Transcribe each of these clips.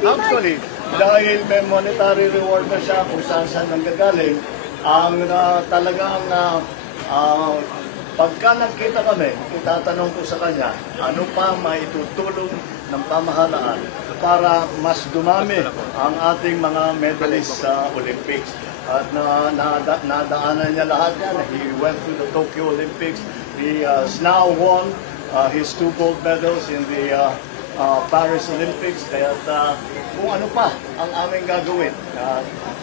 Actually, dahil may monetary reward na siya kung saan nanggagaling, ang talagang pagka nagkita kami, itatanong ko sa kanya, ano pa maitutulong ng pamahalaan para mas dumami ang ating mga medalists sa Olympics. At nadaanan niya lahat yan. He went to the Tokyo Olympics. He has now won his 2 gold medals in the Paris Olympics. Kaya kung ano pa ang aming gagawin.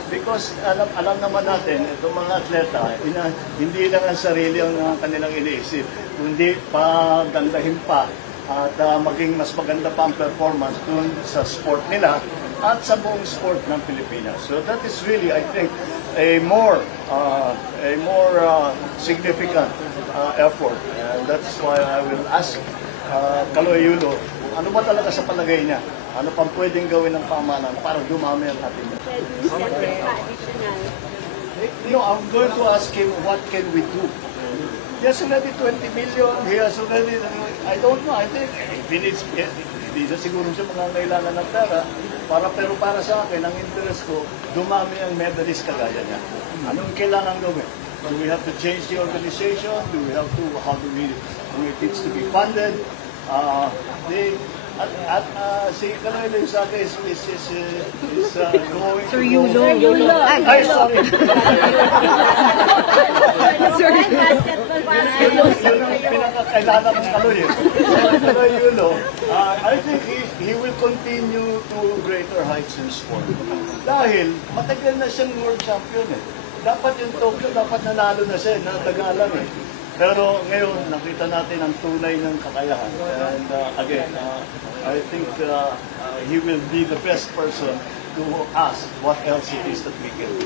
Because alam naman natin, itong mga atleta, hindi lang ang sarili ang kanilang iniisip, kundi pagandahin pa at maging mas maganda pa ang performance dun sa sport nila at sa buong sport ng Pilipinas. So that is really, I think, a more significant effort. And that's why I will ask Kaloy Yulo, ano ba talaga sa palagay niya? Ano pang pwedeng gawin ng pamahalaan para dumami ang ating? I'm going to ask him, what can we do? He has already 20 million. He has already, I don't know, I think, hindi na siguro siya mangangailangan ng pera. Pero para sa akin, ang interest ko, dumami ang medalist kagaya niya. Anong kailangan gawin? Do we have to change the organization? How do it needs to be funded? Si Kaloy Leusaka is going Sir Yulo. Ay, sorry. Yun ang pinakakailangan ng Kaloy. Kaloy Yulo, I think he will continue to greater heights in sport. Dahil matagal na siyang world champion eh. Dapat yung Tokyo, dapat nanalo na siya, natagalan eh. Pero ngayon, nakita natin ang tunay ng kakayahan. And again, I think he will be the best person to ask what else it is that we can do.